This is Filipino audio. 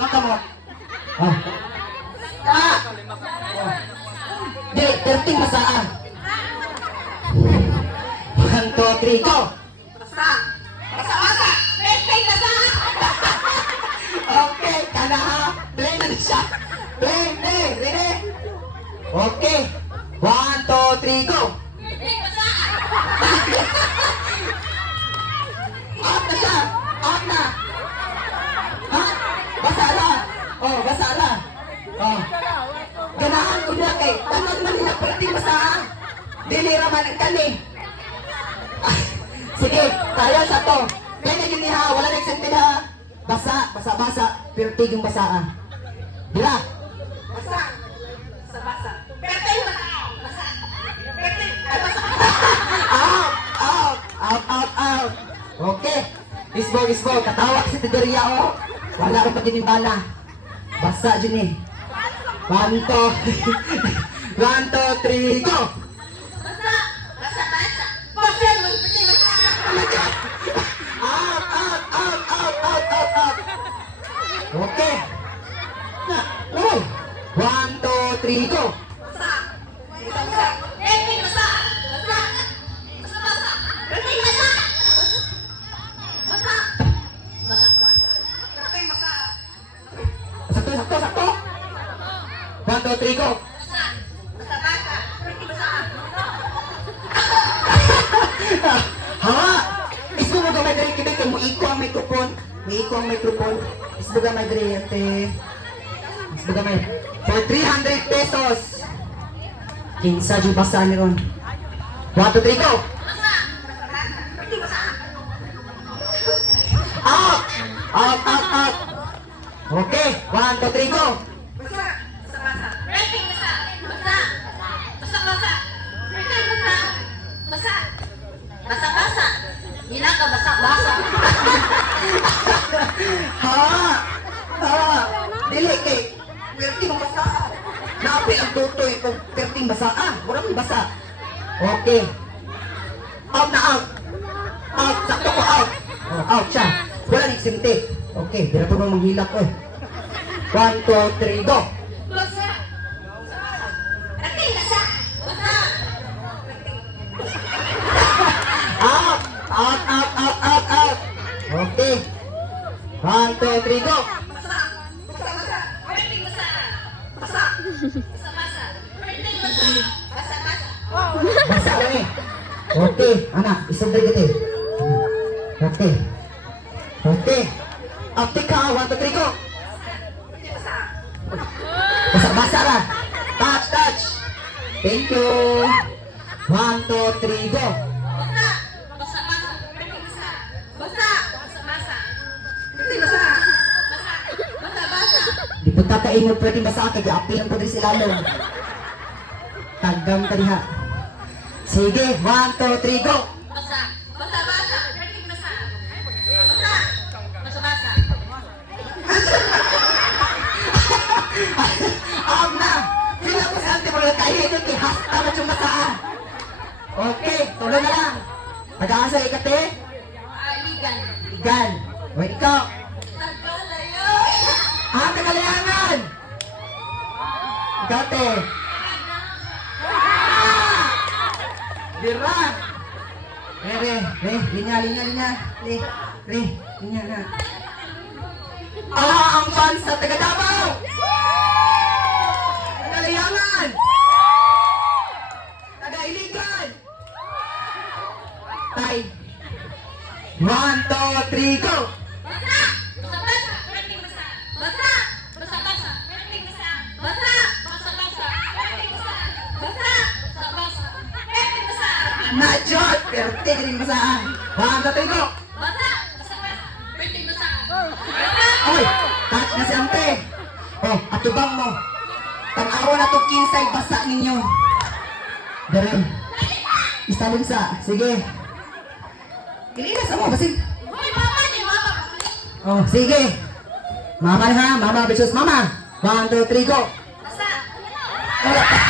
Laka mo. Oh. Ah! Oh. Di, 13 basaan. 1, 2, 3, go! Basa. Basa. Pwede basa. Okay, kana ha. Play na siya. Play. Ready? Okay. 1, 2, 3, go! Pwede basa. Out na siya! Out na! Ha? Basa na! Oh, basa na! Oh. Ganahan ko niya kay tanong man niya pwede basahan. Dili raman ang kani. Sige, tayo sa to. Kaya yun ha, wala nagsentin ha. Basa, pero tigong basa. Dila. Basa. Basa. Pwede basa. Basa. Pwede basa. Out. Okay. Isbog. Katawak si Tidorya o. Wala ka pa dinibala. Basa dyan eh. 1, 2, 1, 2, 3, go! Basa. Basa. Basa. Pwede basa. Out. Okay. 1, 2, 3, go! Basa. Basa. Pwede basa. Basa. Basa. Pwede basa. Basa. Basa. Pwede basa. Sakto. 1, 2, 3, go! Basa. Basa. Pwede basa. Ha? Isbo mo gamay diri kibay kay mo iko ang microphone. Isbo gamay diri ate. Isbo gamay. For 300 pesos. Kinsa jud basa ni ron. 1, 2, 3, go! Basa. Pwede basa. Out. Okay, 1, 2, 3, go! Basa. Basa. Pwede basa. Basa. Basa. Pwede basa. Basa. Basa. Hindi na ka basa. Ha? Dili kay perting basa. Napi ang tutoy kung perting basa. Wala mong basa. Okay. Out. Sakto ko out. Oh, out siya. Wala nagsimti. Okay, dira po bang manghilak ko eh. 1, 2, 3, go! Basa. Pwede basa. Basa. Out. Okay. 1, 2, 3, go! Basa. Pwede basa. Basa. Pwede basa. Basa. Basa lang eh. Okay, anak, isubay kita eh. Okay. Uptik ka, 1, 2, 3, go! Pwede basa. Basa lang. Touch. Thank you. 1, 2, 3, go! Basa. Pwede basa. Basa. Pwede basa. Basa. Di po tatayin mo pwede basa kaya apil ang pwede sila mo. Tagam ka diha. Sige, 1, 2, 3, go! Basa. Pwede basa. Basa. Na! Sila po sa ating mga kaya nyo kay hasta na yung basaan. Okay, tuloy na lang. Pag-aasa ikate? Aligan. Igan. O ikaw. Tagalayo. Tagalayangan! Ikate. Biran! Linya. Linya na. Ang fans sa taga Davao! Tagalayangan! Taga-iligan! Tay! 1, 2, 3, go! Basa. Pwede basa. Basa. Pwede basa. Basa. Pwede basa. Basa. Pwede basa. Najot! Pero tigrin mo saan? 1, 2, 3, go! Basa. Pwede basa. Oy! Touch na si Ante! Oh, atubang mo! Tag-araw na itong kinsay basa ninyo! Darin! Isalin sa! Sige! Kilinas mo! Basin! Hoy, mama ni mama. Oh, sige! Mama ha! Mama versus mama! 1, 2, 3, go! Basa. Wala!